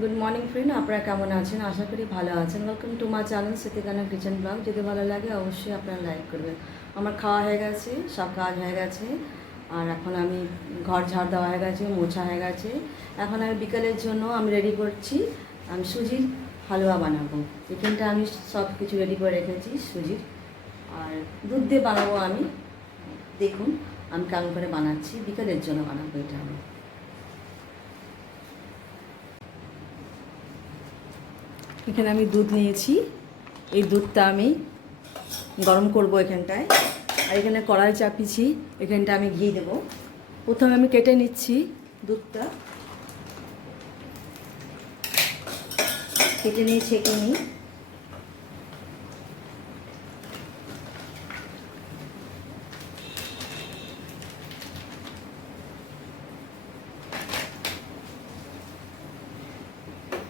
Good morning friend, আপনারা কেমন আছেন? আশা করি ভালো আছেন। Welcome to my channel Smritikana kitchen blog. যদি ভালো লাগে অবশ্যই আপনারা লাইক করবেন। আমার খাওয়া হয়ে গেছে, সব কাজ হয়ে গেছে, আর এখন আমি ঘর ঝাড় দেওয়া হয়ে গেছে, মোছা হয়ে গেছে। এখন আমি বিকালের জন্য আমি রেডি করছি, আমি সুজির হালুয়া বানাবো। এখানটা আমি সব কিছু রেডি করে রেখেছি সুজির, আর দুধ দিয়ে বানাবো আমি। দেখুন আমি কেমন করে বানাচ্ছি, বিকালের জন্য বানাবো এটা আমি। এখানে আমি দুধ নিয়েছি, এই দুধটা আমি গরম করব এখানটায়। আর এখানে কড়াই চাপিয়েছি, এখানটা আমি ঘি দেব। প্রথমে আমি কেটে নিচ্ছি দুধটা, কেটে নিয়ে ছেঁকে নিই।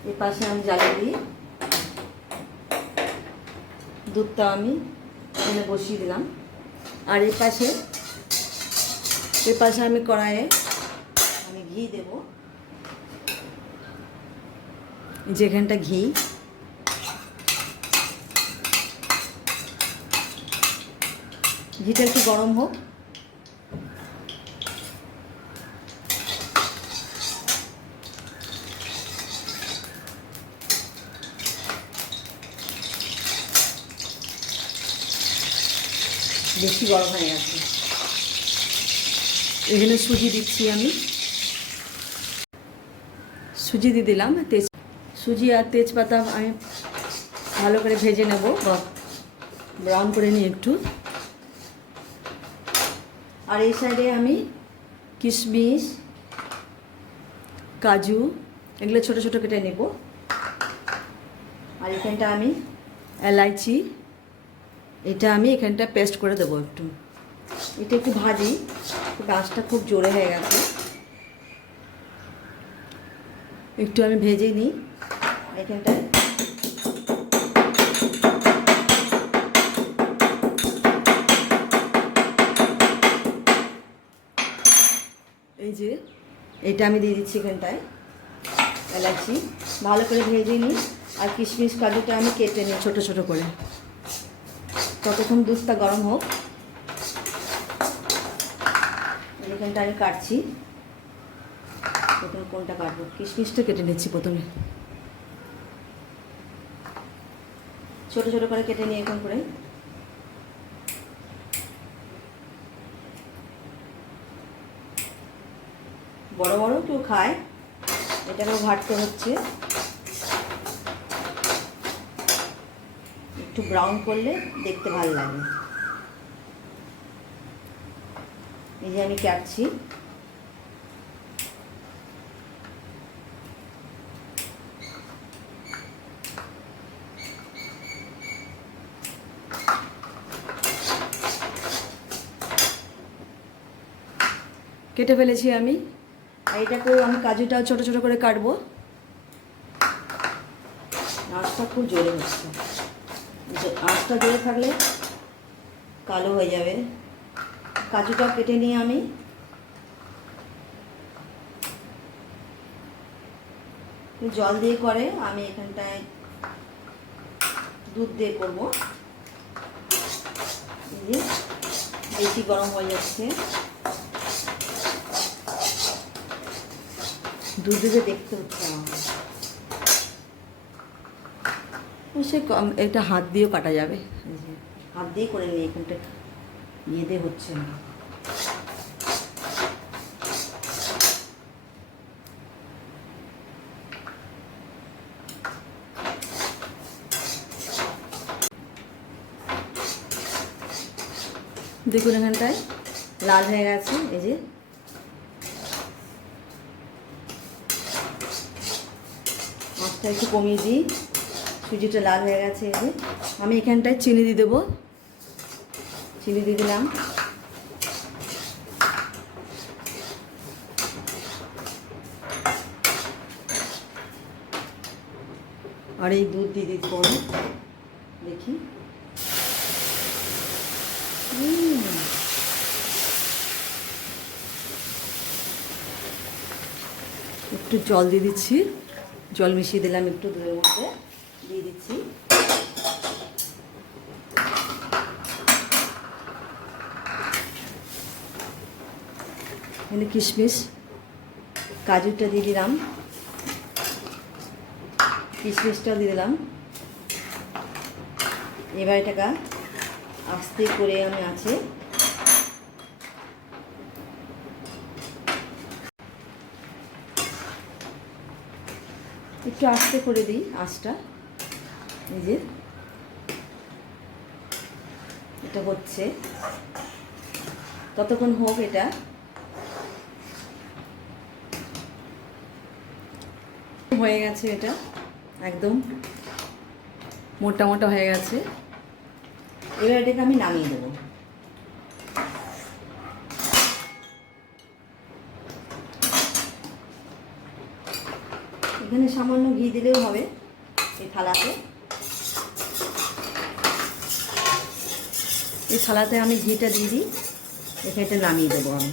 এর পাশে আমি জ্বালিয়ে দিই, দুধটা আমি এখানে বসিয়ে দিলাম। আর এর পাশে আমি কড়াইয়ে আমি ঘি দেব, যেখানটা ঘি। ঘিটা একটু গরম হোক। বেশি গরম হয়ে গেছে। এখানে সুজি দিচ্ছি আমি, সুজি দিয়ে দিলাম। সুজি আর তেজপাতা আমি ভালো করে ভেজে নেব, ব্রাউন করে নিই একটু। আর এই সাইডে আমি কিশমিশ, কাজু এগুলো ছোটো ছোটো কেটে নেব। আর এখানটা আমি এলাইচি, এটা আমি এখানটা পেস্ট করে দেবো একটু। এটা একটু ভাজি, গাছটা খুব জোরে হয়ে গেছে, একটু আমি ভেজে নিই এখানটায়। এই যে এটা আমি দিয়ে দিচ্ছি এখানটায় এলাচি, ভালো করে ভেজে নিই। আর কিশমিশ কাজুটা আমি কেটে নিই ছোটো ছোটো করে। ততক্ষণ দুধটা গরম হোক। এখানটা আমি কাটছি, প্রথমে কোনটা কাটবো, কিশমিশটা কেটে নিচ্ছি প্রথমে, ছোটো ছোটো করে কেটে নিই এখন করে। বড় বড় কেউ খায়, এটাকেও ভাজতে হচ্ছে। একটু ব্রাউন করলে দেখতে ভালো লাগে। এই যে আমি কাটছি, কেটে ফেলেছি আমি। আর এটাকেও আমি কাজুটাও ছোটো ছোটো করে কাটবো। আঁচটা খুব জোরে হচ্ছে, আঁচটা জোরে থাকলে কালো হয়ে যাবে। কাজুটাও কেটে নিয়ে আমি জল দিয়ে করে আমি এখানটায় দুধ দিয়ে করবো। বেশি গরম হয়ে যাচ্ছে, দুধ দিয়ে দেখতে হচ্ছে আমার। সে এটা হাত দিয়েও কাটা যাবে, হাত দিয়ে করে নিই। এখানটা ইয়েতে হচ্ছে না। দেখুন এখানটায় লাল হয়ে গেছে। এই যে মাছটা একটু কমিয়ে দিই, সুজিটা লাল হয়ে গেছে। এই যে আমি এখানটায় চিনি দিয়ে দেবো, চিনি দিয়ে দিলাম। আর এই দুধ দিয়ে দিতে পরে দেখি, একটু জল দিয়ে দিচ্ছি, জল মিশিয়ে দিলাম একটু দুধের মধ্যে, দিয়ে দিচ্ছি। এখানে কিশমিশ কাজুটা দিয়ে দিলাম, কিশমিশটাও দিয়ে দিলাম। এবার এটাকে আস্তে করে আমি আছে একটু আস্তে করে দিই আঁচটা। এই যে এটা হচ্ছে, ততক্ষণ হোক। এটা হয়ে গেছে, এটা একদম মোটা মোটা হয়ে গেছে। এবার এটাকে আমি নামিয়ে দেবো। এখানে সামান্য ঘি দিলেও হবে এই থালাতে। এই থালাতে আমি ঘিটা দিয়ে দিই, এখানে এটা নামিয়ে দেবো আমি।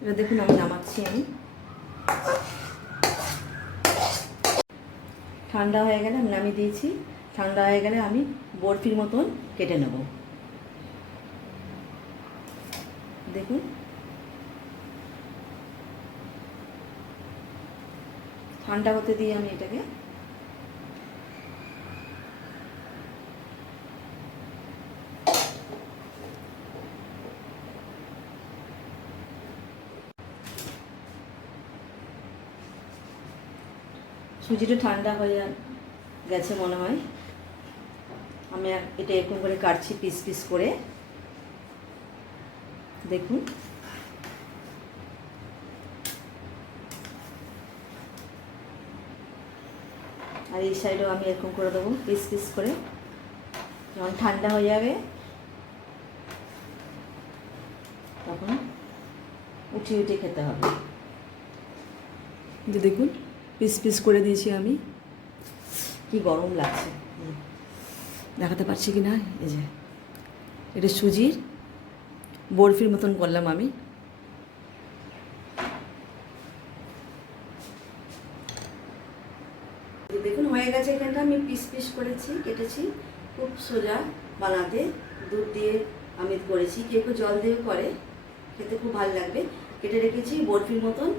এবার দেখুন আমি নামাচ্ছি। আমি ঠান্ডা হয়ে গেলে আমি নামিয়ে দিয়েছি। ঠান্ডা হয়ে গেলে আমি বরফির মতন কেটে নেব। দেখুন ঠান্ডা হতে দিয়ে আমি এটাকে সুজিটা ঠান্ডা হয়ে গেছে মনে হয়। আমি এটা এরকম করে কাটছি পিস পিস করে। দেখুন আর এই সাইডেও আমি এরকম করে দেবো পিস পিস করে। যখন ঠান্ডা হয়ে যাবে তখন উঠিয়ে উঠিয়ে খেতে হবে। যে দেখুন পিস পিস করে দিয়েছি আমি। কি গরম লাগছে, দেখাতে পারছি কি না। এই যে এটা সুজির বরফির মতন করলাম আমি। দেখুন হয়ে গেছে। এখানটা আমি পিস পিস করেছি, কেটেছি। খুব সোজা বানাতে, দুধ দিয়ে আমি করেছি। কেউ কেউ জল দিয়ে করে, খেতে খুব ভালো লাগবে। কেটে রেখেছি বরফির মতন।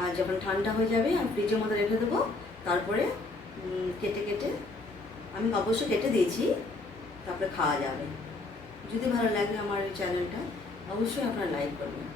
আর যখন ঠান্ডা হয়ে যাবে আমি ফ্রিজের মধ্যে রেখে দেবো। তারপরে কেটে কেটে আমি অবশ্য কেটে দিয়েছি, তারপরে খাওয়া যাবে। যদি ভালো লাগে আমার এই চ্যানেলটা অবশ্যই আপনারা লাইক করবেন।